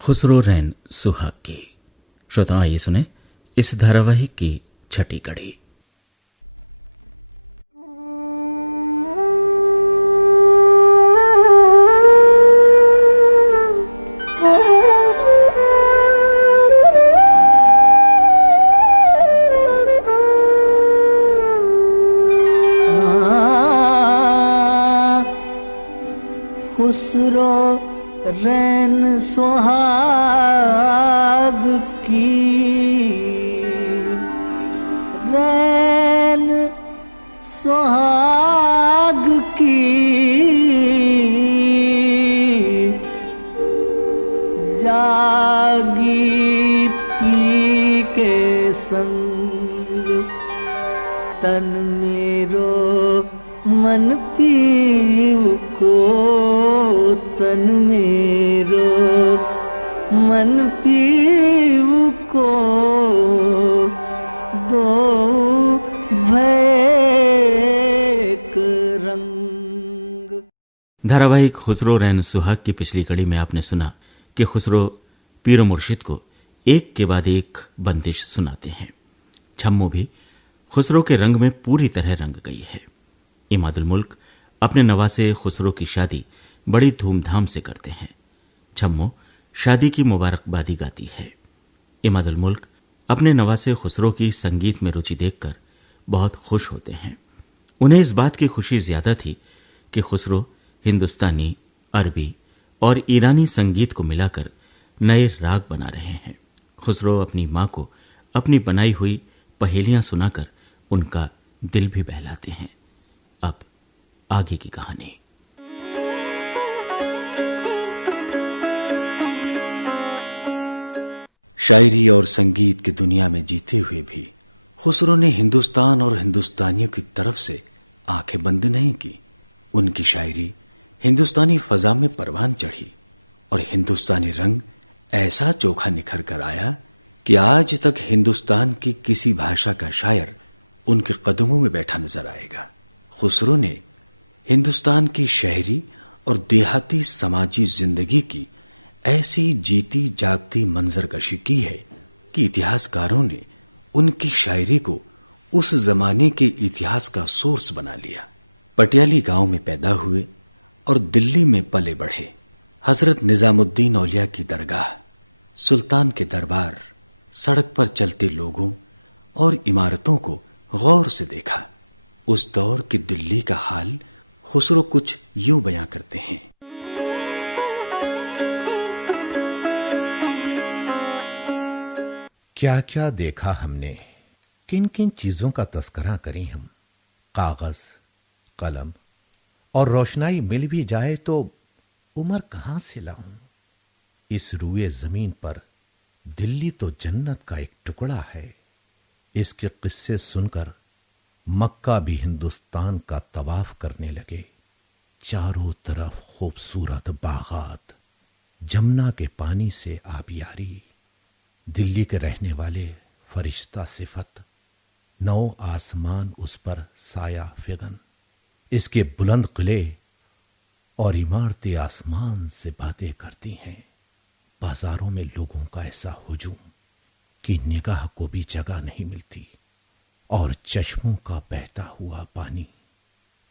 खुसरो रैन सुहाग की। श्रोताओं, आइए सुने इस धारावाहिक की छठी कड़ी। खुसरो रैन सुहाग की, रैन सुहाग की, जागी पी के संग तन मेरो मन पीव को, तन मेरो मन पीव को, दो भैक रंग। धारावाहिक खुसरो रैन सुहाग की पिछली कड़ी में आपने सुना कि खुसरो पीरो मुर्शिद को एक के बाद एक बंदिश सुनाते हैं। छम्मो भी खुसरो के रंग में पूरी तरह रंग गई है। इमादुल मुल्क अपने नवासे खुसरो की शादी बड़ी धूमधाम से करते हैं। छम्मो शादी की मुबारकबादी गाती है। इमादुल मुल्क अपने नवासे खुसरो की संगीत में रुचि देखकर बहुत खुश होते हैं। उन्हें इस बात की खुशी ज्यादा थी कि खुसरो हिंदुस्तानी, अरबी और ईरानी संगीत को मिलाकर नए राग बना रहे हैं। खुसरो अपनी मां को अपनी बनाई हुई पहेलियां सुनाकर उनका दिल भी बहलाते हैं। अब आगे की कहानी। शायरी और संगीत की दुनिया में जीते हुए भी खुसरो ने हिंदुस्तान और हिंदुस्तानियों की तरफ से आंखें बंद नहीं की। उनकी शायरी हिंदुस्तानी फजा में परवान चढ़ी और हिंदुस्तानी रंग ऐसा चोखा निखर कर आया कि आज तक हिंदुस्तान की किसी भाषा का शायर उनके कदमों में बैठा नजर आएगा। खुसरो ने हिंदुस्तान की शहरी और देहाती समाजी जिंदगी की ऐसी जीती जागती मंजरकशी की है कि इतिहासकारों ने उनकी शायरी को उस जमाने के इतिहास का सोर्स बना लिया। पटियाली गांव में पैदा हुए और दिल्ली में पले बढ़े। हजरत निजामुद्दीन औलिया की दरगाह, सुल्तान के दरबार, सड़क पर चलते लोगों और इमारतों को गौर से देखा। उस दौर की दिल्ली का हाल खुसरो कुछ यूं बयां करते हैं। क्या क्या देखा हमने, किन किन चीजों का तस्करा करें हम। कागज, कलम और रोशनाई मिल भी जाए तो उम्र कहां से लाऊं। इस रुए जमीन पर दिल्ली तो जन्नत का एक टुकड़ा है। इसके किस्से सुनकर मक्का भी हिंदुस्तान का तवाफ करने लगे। चारों तरफ खूबसूरत बागात, जमुना के पानी से आबियारी, दिल्ली के रहने वाले फरिश्ता सिफत, नौ आसमान उस पर साया फिगन। इसके बुलंद किले और इमारतें आसमान से बातें करती हैं। बाजारों में लोगों का ऐसा हुजूम कि निगाह को भी जगह नहीं मिलती, और चश्मों का बहता हुआ पानी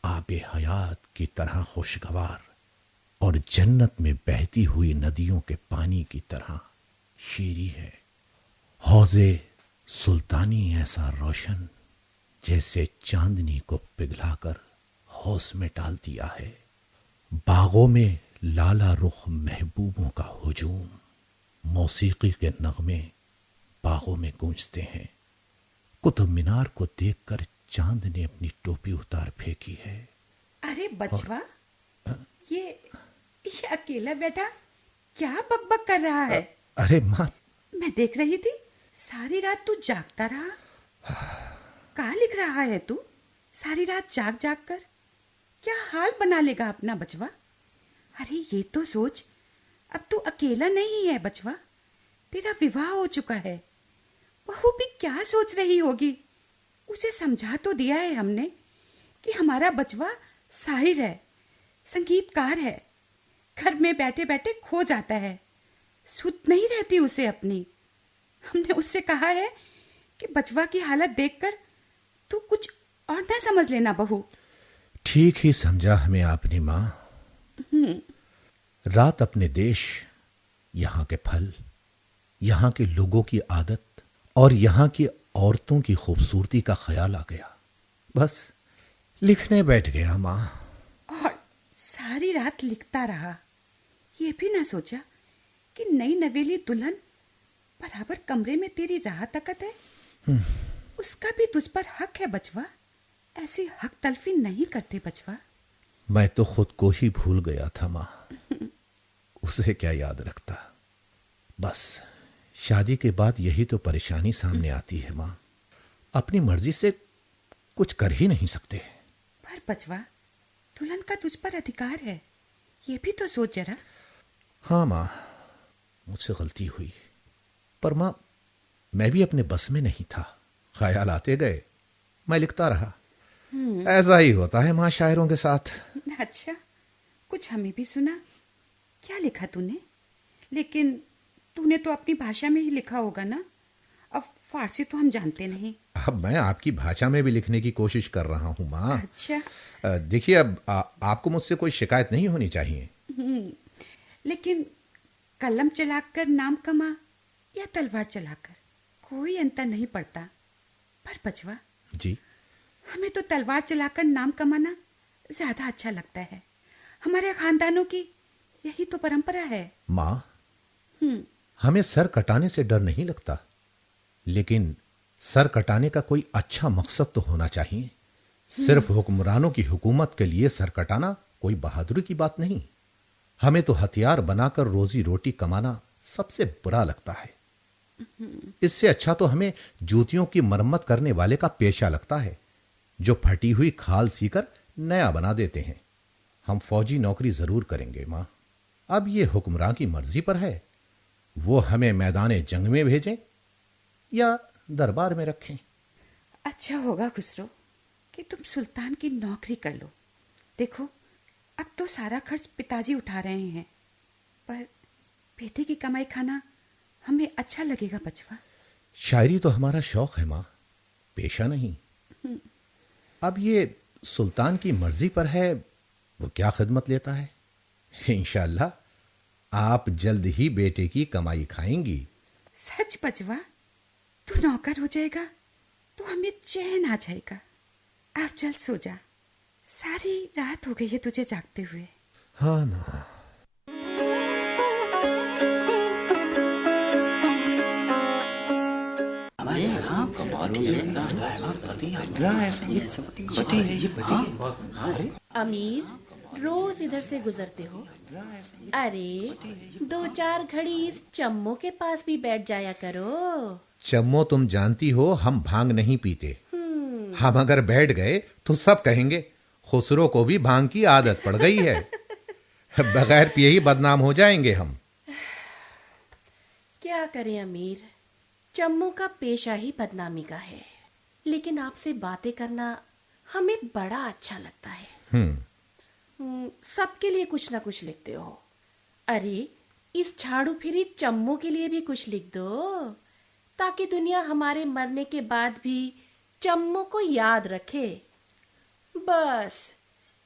आबे हयात की तरह खुशगवार और जन्नत में बहती हुई नदियों के पानी की तरह शीरी है। हौजे सुल्तानी ऐसा रोशन जैसे चांदनी को पिघलाकर हौस में डाल दिया है। बागों में लाला रुख महबूबों का हुजूम, मौसीकी के नगमे बागों में गूंजते हैं। कुतुब मीनार को देखकर चांद ने अपनी टोपी उतार फेंकी है। अरे बचवा, ये अकेला बेटा क्या बकबक कर रहा है? अरे माँ, मैं देख रही थी सारी रात तू जागता रहा। क्या लिख रहा है तू सारी रात जाग जाग कर? क्या हाल बना लेगा अपना बचवा? अरे ये तो सोच, अब तू अकेला नहीं है बचवा, तेरा विवाह हो चुका है। बहू भी क्या सोच रही होगी? उसे समझा तो दिया है हमने कि हमारा बचवा शायर है, संगीतकार है, घर में बैठे बैठे खो जाता है, सुध नहीं रहती उसे अपनी। हमने उससे कहा है कि बचवा की हालत देखकर तू कुछ और ना समझ लेना बहू। ठीक ही समझा हमें आपने मां। रात अपने देश, यहां के फल, यहां के लोगों की आदत और यहां की औरतों की खूबसूरती का ख्याल आ गया। बस लिखने बैठ गया मां। और सारी रात लिखता रहा। ये भी ना सोचा कि नई नवेली दुल्हन बराबर कमरे में तेरी राह तकत है। उसका भी तुझ पर हक है बचवा। ऐसी हक तलफी नहीं करते बचवा। मैं तो खुद को ही भूल गया था मां। उसे क्या याद रखता। बस शादी के बाद यही तो परेशानी सामने आती है मां। अपनी मर्जी से कुछ कर ही नहीं सकते। पर बचवा, दुल्हन का तुझ पर अधिकार है, ये भी तो सोच जरा। हाँ मां, मुझसे गलती हुई। पर मां, मैं भी अपने बस में नहीं था। ख्याल आते गए, मैं लिखता रहा। ऐसा ही होता है मां शायरों के साथ। अच्छा, कुछ हमें भी सुना। क्या लिखा तूने? लेकिन तूने तो अपनी भाषा में ही लिखा होगा ना। अब फारसी तो हम जानते नहीं। अब मैं आपकी भाषा में भी लिखने की कोशिश कर रहा हूं मां। अच्छा। देखिए, अब आपको मुझसे कोई शिकायत नहीं होनी चाहिए। लेकिन कलम चलाकर नाम कमा या तलवार चलाकर कोई अंतर नहीं पड़ता। पर बचवा जी, हमें तो तलवार चलाकर नाम कमाना ज्यादा अच्छा लगता है। हमारे खानदानों की यही तो परंपरा है। मां, हमें सर कटाने से डर नहीं लगता, लेकिन सर कटाने का कोई अच्छा मकसद तो होना चाहिए। सिर्फ हुक्मरानों की हुकूमत के लिए सर कटाना कोई बहादुरी की बात नहीं। हमें तो हथियार बनाकर रोजी रोटी कमाना सबसे बुरा लगता है। इससे अच्छा तो हमें जूतियों की मरम्मत करने वाले का पेशा लगता है, जो फटी हुई खाल सीकर नया बना देते हैं। हम फौजी नौकरी जरूर करेंगे मां। अब ये हुक्मरान की मर्जी पर है, वो हमें मैदान जंग में भेजें या दरबार में रखें। अच्छा होगा खुसरो कि तुम सुल्तान की नौकरी कर लो। देखो, अब तो सारा खर्च पिताजी उठा रहे हैं, पर बेटे की कमाई खाना हमें अच्छा लगेगा बचवा। शायरी तो हमारा शौक है मां, पेशा नहीं। अब ये सुल्तान की मर्जी पर है, वो क्या खिदमत लेता है। इंशाअल्लाह आप जल्द ही बेटे की कमाई खाएंगी। सच बचवा, तू नौकर हो जाएगा तो हमें चैन आ जाएगा। अब जल्द सो जा, सारी रात हो गई है तुझे जागते हुए। हाँ मां। अमीर, रोज इधर से गुजरते हो। अरे 2-4 घड़ी इस चम्मो के पास भी बैठ जाया करो। चम्मो, तुम जानती हो हम भांग नहीं पीते। हम अगर बैठ गए तो सब कहेंगे खुसरो को भी भांग की आदत पड़ गई है। बगैर पिए ही बदनाम हो जाएंगे हम। क्या करें अमीर, चम्मो का पेशा ही बदनामी का है। लेकिन आपसे बातें करना हमें बड़ा अच्छा लगता है। सबके लिए कुछ ना कुछ लिखते हो। अरे इस झाड़ू फिरी चम्मो के लिए भी कुछ लिख दो, ताकि दुनिया हमारे मरने के बाद भी चम्मो को याद रखे। बस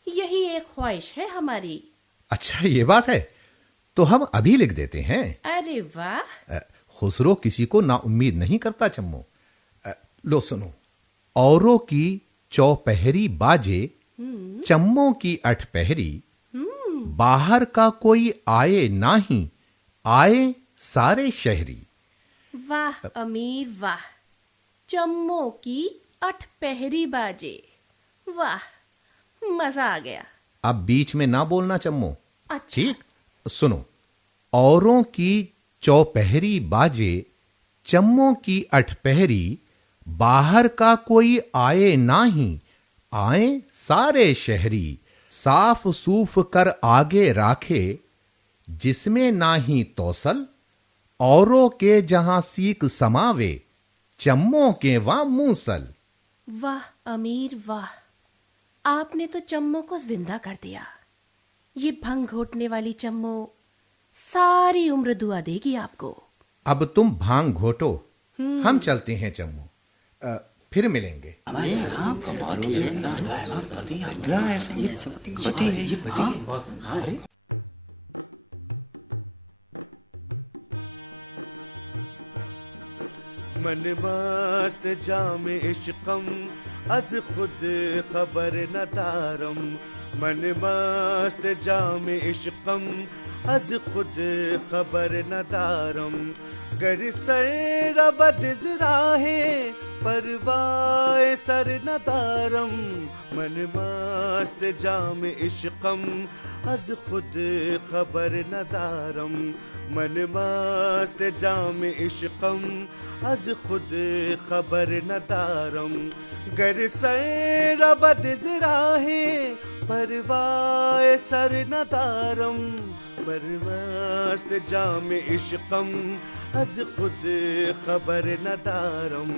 यही एक ख्वाहिश है हमारी। अच्छा, ये बात है तो हम अभी लिख देते हैं। अरे वाह। खुसरो किसी को ना उम्मीद नहीं करता चम्मो। लो सुनो। औरों की चौपहरी बाजे, चम्मो की अठपहरी, बाहर का कोई आए नाही, आए सारे शहरी। वाह अमीर वाह, चम्मो की अठपहरी बाजे। वाह, मजा आ गया। अब बीच में ना बोलना चम्मो। अच्छा। ठीक, सुनो। औरों की चौपहरी बाजे, चम्मो की अठपहरी, बाहर का कोई आए नाही, आए सारे शहरी। साफ सूफ कर आगे राखे, जिसमें नाही तौसल, औरों के जहां सीक समावे, चम्मो के वहां मूसल। वाह अमीर वाह, आपने तो चम्मो को जिंदा कर दिया। ये भंग घोटने वाली चम्मो सारी उम्र दुआ देगी आपको। अब तुम भांग घोटो, हम चलते हैं जम्मू, फिर मिलेंगे। मन मस्त जाम इश्कम अज खुद खबर न दारम, मन मस्त जाम इश्कम अज खुद खबर न दारम, गर सर रबद जराहे परवाए सर न दारम, मन मस्त जाम इश्कम अज खुद खबर न दारम, मन मस्त जाम इश्कम अज खुद खबर न दारम, गर सर रबद जराहे परवाए सर न दारम, मन मस्त जाम इश्कम अज खुद खबर न दारम,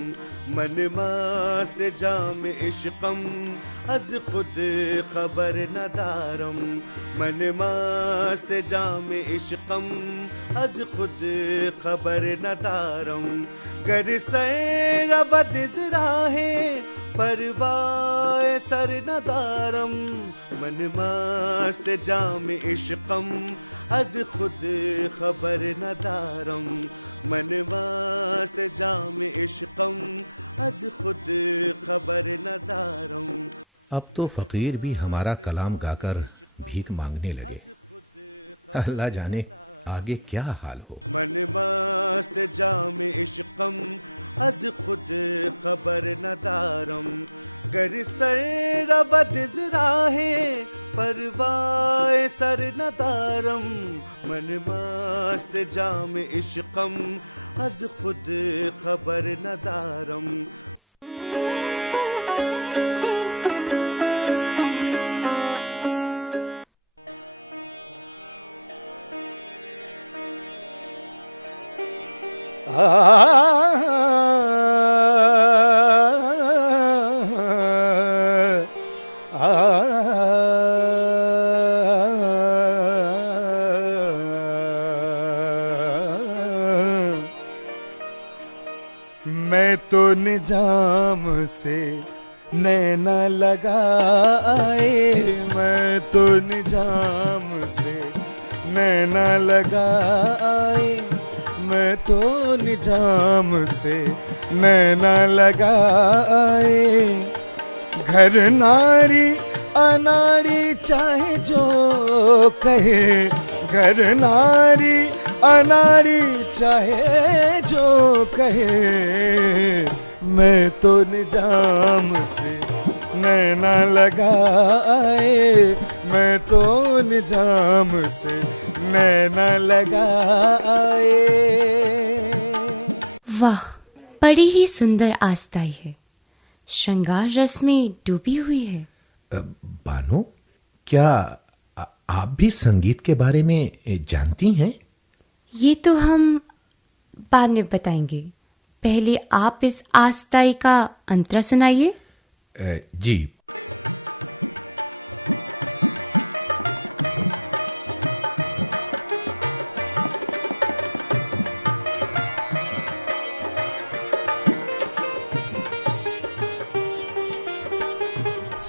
मन मस्त जाम इश्कम अज खुद खबर न दारम, मन मस्त जाम इश्कम अज खुद खबर न दारम, गर सर रबद जराहे परवाए सर न दारम, मन मस्त जाम इश्कम अज खुद खबर न दारम, मन मस्त जाम इश्कम अज खुद खबर न दारम। अब तो फकीर भी हमारा कलाम गाकर भीख मांगने लगे। अल्लाह जाने आगे क्या हाल हो। मन मस्त जाम इश्कम अज खुद खबर न दारम, गर सर रबद जराहे परवाए सर न दारम, मन मस्त जाम इश्कम अज खुद खबर न दारम। मैं तो निजाम से नैना लगाए, मैं तो निजाम से नैना लगाए, मैं तो निजाम से नैना लगाए, घर नारी अनाड़ी चाहे जो कहे, घर नारी अनाड़ी चाहे जो कहे, मैं तो निजाम से नैना लगाए, मैं तो निजाम से नैना लगाए। वाह, बड़ी ही सुंदर आस्ताई है, श्रृंगार रस में डूबी हुई है। बानो, क्या आप भी संगीत के बारे में जानती हैं? ये तो हम बाद में बताएंगे, पहले आप इस आस्ताई का अंतरा सुनाइए। जी।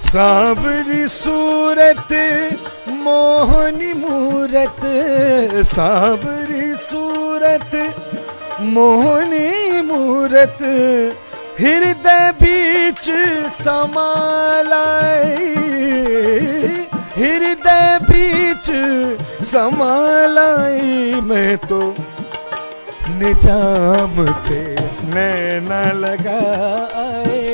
सांवरी सूरत मोहनी मूरत, सांवरी सूरत मोहनी मूरत, हृदय बीच समालाई, हृदय बीच समालाई, मैं तो निजाम से नैना लगाए,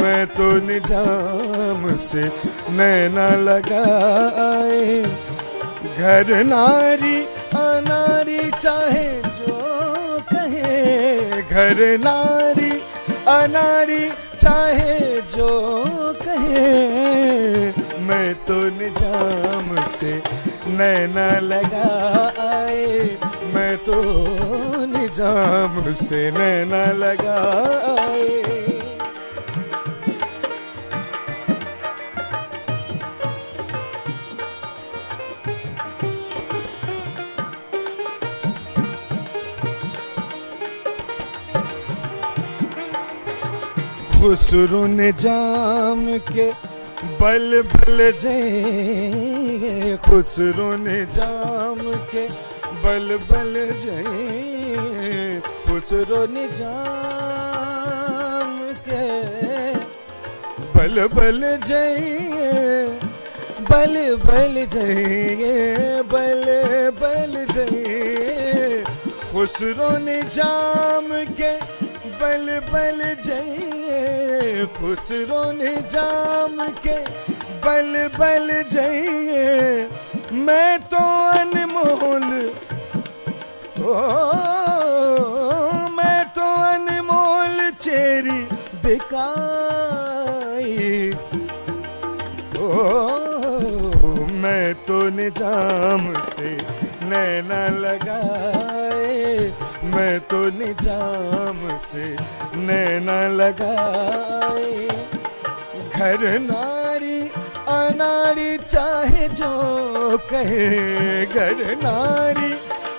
मैं तो निजाम से नैना लगाए, घर नारी अनारी चाहे जो कहे, घर नारी अनारी चाहे जो कहे, मैं तो निजाम से नैना लगाए, मैं तो निजाम से नैना लगाए। खुसरो निजाम के बल बल जय, खुसरो निजाम के बल बल जय, खुसरो निजाम के बल बल जय, बल बल जय, बल बल जय, खुसरो निजाम के बल बल जय, खुसरो निजाम के बल बल जय, मैं तो अनमोल, मैं तो अनमोल चेरी बिकाई, मैं तो निजाम से नैना लगाए, मैं तो निजाम से नैना लगाए, घर नारी अनाड़ी चाहे जो कहे, घर नारी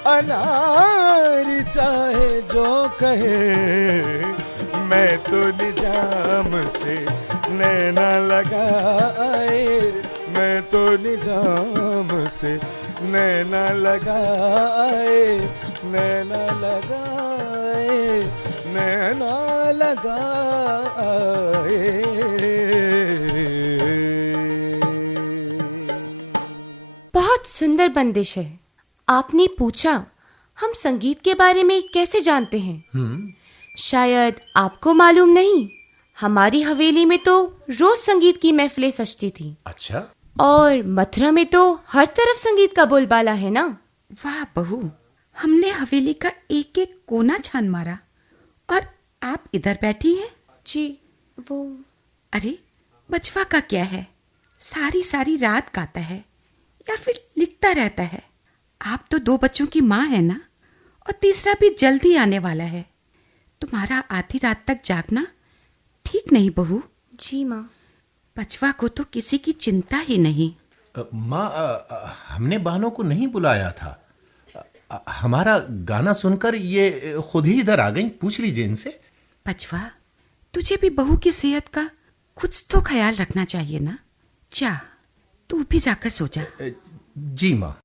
अनाड़ी चाहे जो कहे, मैं तो निजाम से नैना लगाए, मैं तो निजाम से नैना लगाए, नैना लगाए, नैना लगाए। बहुत सुंदर बंदिश है। आपने पूछा हम संगीत के बारे में कैसे जानते हैं? शायद आपको मालूम नहीं, हमारी हवेली में तो रोज संगीत की महफिलें सजती थी। अच्छा। और मथुरा में तो हर तरफ संगीत का बोलबाला है ना। वाह बहू, हमने हवेली का एक एक कोना छान मारा और आप इधर बैठी हैं। जी वो। अरे बचवा का क्या है, सारी सारी रात गाता है या फिर लिखता रहता है? आप तो 2 बच्चों की माँ है ना, और तीसरा भी जल्दी आने वाला है। तुम्हारा आधी रात तक जागना ठीक नहीं बहू। जी माँ। बचवा को तो किसी की चिंता ही नहीं। माँ, हमने बहनों को नहीं बुलाया था। हमारा गाना सुनकर ये खुद ही इधर आ गई। पूछ लीजिए इनसे। बचवा, तुझे भी बहू की सेहत का कुछ तो ख्याल रखना चाहिए ना। जा, तू भी जाकर सो जा। जी माँ।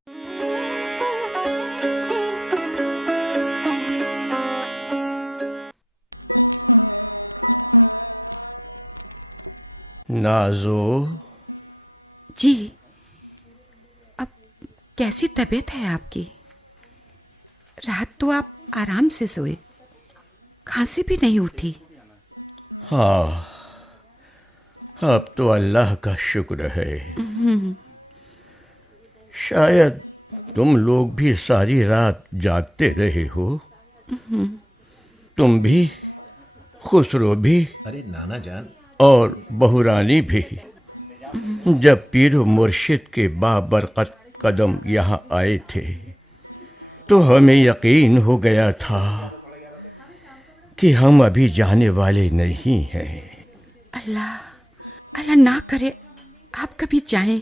नाजो जी, अब कैसी तबीयत है आपकी? रात तो आप आराम से सोए, खांसी भी नहीं उठी। हाँ, अब तो अल्लाह का शुक्र है। शायद तुम लोग भी सारी रात जागते रहे हो। तुम भी, खुसरो भी, अरे नाना जान, और बहुरानी भी। जब पीर मुर्शिद के बाबरकत कदम यहाँ आए थे तो हमें यकीन हो गया था कि हम अभी जाने वाले नहीं हैं। अल्लाह अल्लाह ना करे आप कभी जाएं।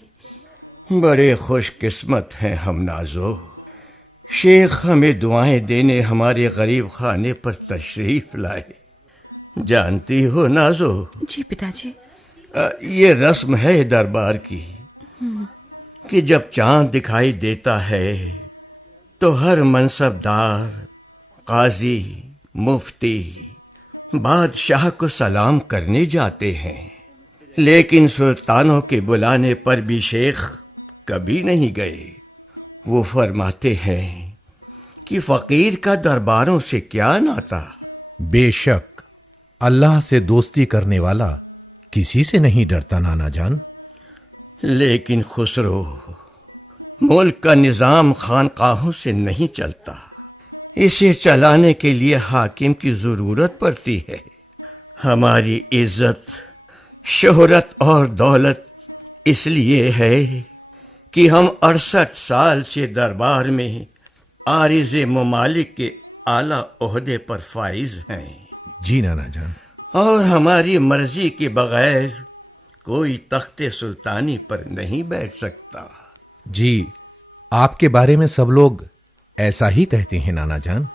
बड़े खुशकिस्मत हैं हम नाजो। शेख हमें दुआएं देने हमारे गरीब खाने पर तशरीफ लाए। जानती हो नाजो? जी पिताजी। ये रस्म है दरबार की कि जब चांद दिखाई देता है तो हर मनसबदार, काजी, मुफ्ती बादशाह को सलाम करने जाते हैं। लेकिन सुल्तानों के बुलाने पर भी शेख कभी नहीं गए। वो फरमाते हैं कि फकीर का दरबारों से क्या नाता। बेशक अल्लाह से दोस्ती करने वाला किसी से नहीं डरता नाना जान। लेकिन खुसरो, मुल्क का निजाम खानकाहों से नहीं चलता। इसे चलाने के लिए हाकिम की जरूरत पड़ती है। हमारी इज्जत, शोहरत और दौलत इसलिए है कि हम 68 साल से दरबार में आरिज़ मुमालिक के आला ओहदे पर फाइज हैं। जी नाना जान। और हमारी मर्जी के बगैर कोई तख्ते सुल्तानी पर नहीं बैठ सकता। जी, आपके बारे में सब लोग ऐसा ही कहते हैं नाना जान।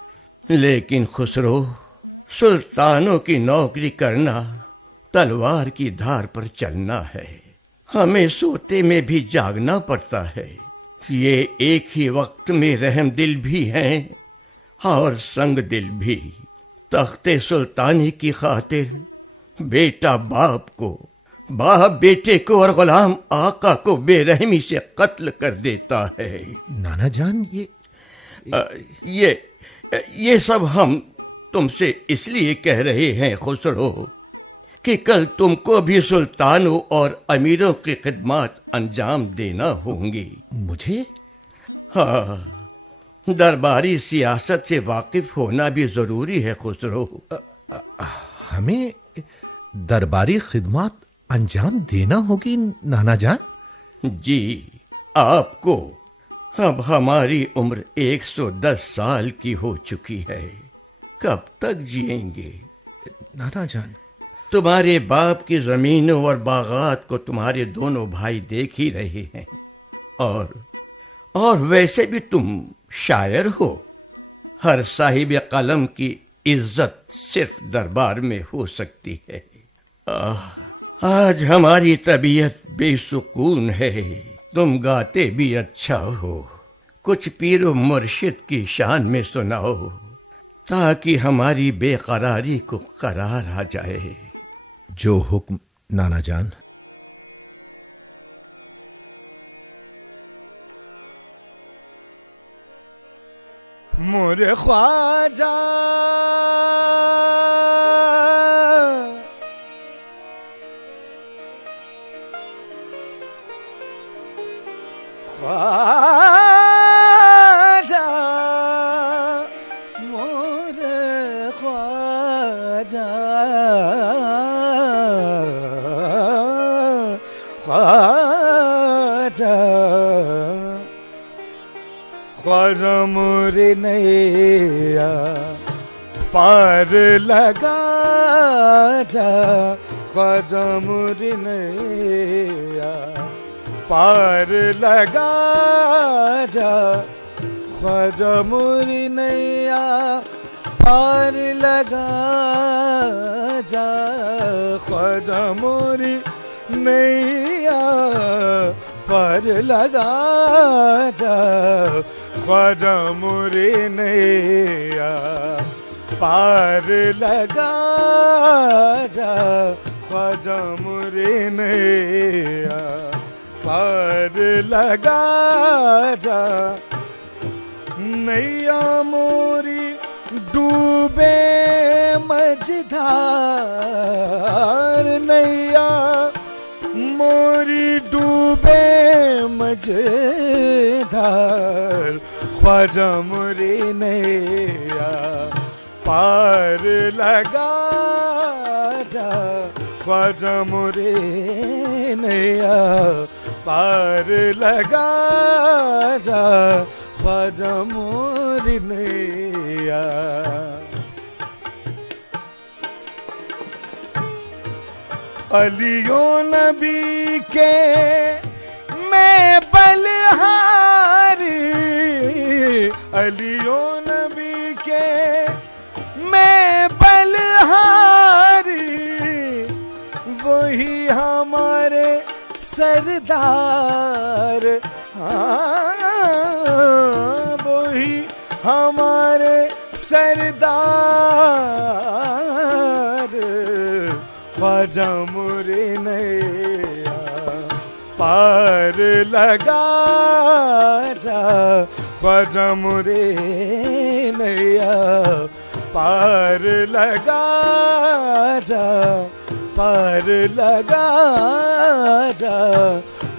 लेकिन खुसरो, सुल्तानों की नौकरी करना तलवार की धार पर चलना है। हमें सोते में भी जागना पड़ता है। ये एक ही वक्त में रहम दिल भी हैं और संग दिल भी। तख्ते सुल्तानी की खातिर बेटा बाप को, बाप बेटे को और गुलाम आका को बेरहमी से कत्ल कर देता है। नाना जान, ये सब हम तुमसे इसलिए कह रहे हैं खुसरो कि कल तुमको भी सुल्तानों और अमीरों की खिदमत अंजाम देना होंगी। मुझे? हाँ, दरबारी सियासत से वाकिफ होना भी जरूरी है खुसरो। हमें दरबारी खिदमत अंजाम देना होगी नाना जान? जी, आपको। अब हमारी उम्र 110 साल की हो चुकी है। कब तक जिएंगे? नाना जान, तुम्हारे बाप की जमीनों और बागात को तुम्हारे दोनों भाई देख ही रहे हैं। और वैसे भी तुम शायर हो। हर साहिब कलम की इज्जत सिर्फ दरबार में हो सकती है। आज हमारी तबीयत बेसुकून है। तुम गाते भी अच्छा हो। कुछ पीरो मुर्शिद की शान में सुनाओ ताकि हमारी बेकरारी को करार आ जाए। जो हुक्म नाना जान। मोरे ख्वाजा ख्वाजा, मोरे ख्वाजा, ख्वाजा, ख्वाजा मोरे नैया पार लगा जा। ख्वाजा मोरे नैया पार लगा जा। ख्वाजा मोरे नैया पार लगा जा। ख्वाजा मोरे नैया पार लगा जा। ख्वाजा मोरे नैया पार लगा जा। ख्वाजा मोरे नैया पार लगा जा। नैया मोरी डूबे मझधार, नैया मोरी डूबे मझधार। ख्वाजा मोरे नैया पार लगा जा। ख्वाजा मोरे नैया पार लगा जा। ख्वाजा मोरे नैया। अलियो नबी के मैं बलहारी, अलियो नबी के मैं बलहारी। वही हमारे सरदार, हाँ वही हमारे सरदार। ख्वाजा मोरे नैया पार लगा जा। ख्वाजा मोरे नैया पार लगा जा। पार लगा जा।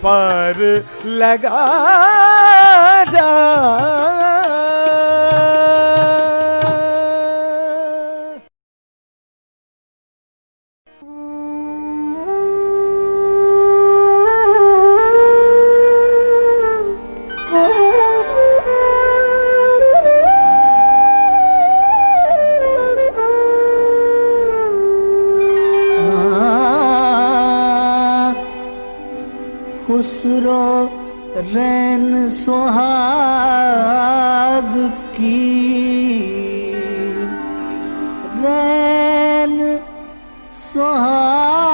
पार लगा जा। खुसरो रैन सुहाग की, रैन सुहाग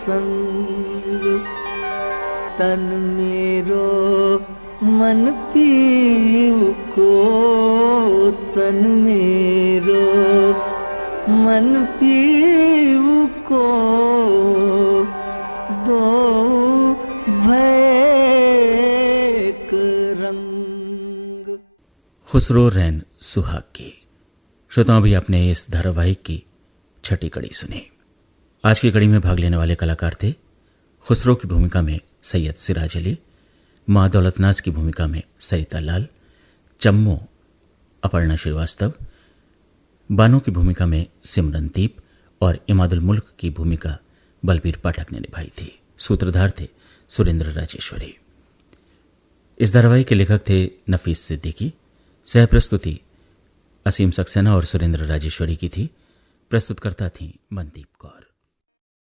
संग, तन मेरो मन पीव को, तन मेरो मन पीव को, दो भय एक रंग। खुसरो रैन सुहाग की। श्रोताओं, भी आपने इस धारावाहिक की छठी कड़ी सुनी। आज की कड़ी में भाग लेने वाले कलाकार थे खुसरो की भूमिका में सैयद सिराज अली, मां दौलतनाज की भूमिका में सरिता लाल, चम्मो अपर्णा श्रीवास्तव, बानो की भूमिका में सिमरनदीप और इमादुल मुल्क की भूमिका बलबीर पाठक ने निभाई थी। सूत्रधार थे सुरेंद्र राजेश्वरी। इस धारावाहिक के लेखक थे नफीस सिद्दीकी। सह प्रस्तुति असीम सक्सेना और सुरेंद्र राजेश्वरी की थी। प्रस्तुतकर्ता थी मनदीप कौर।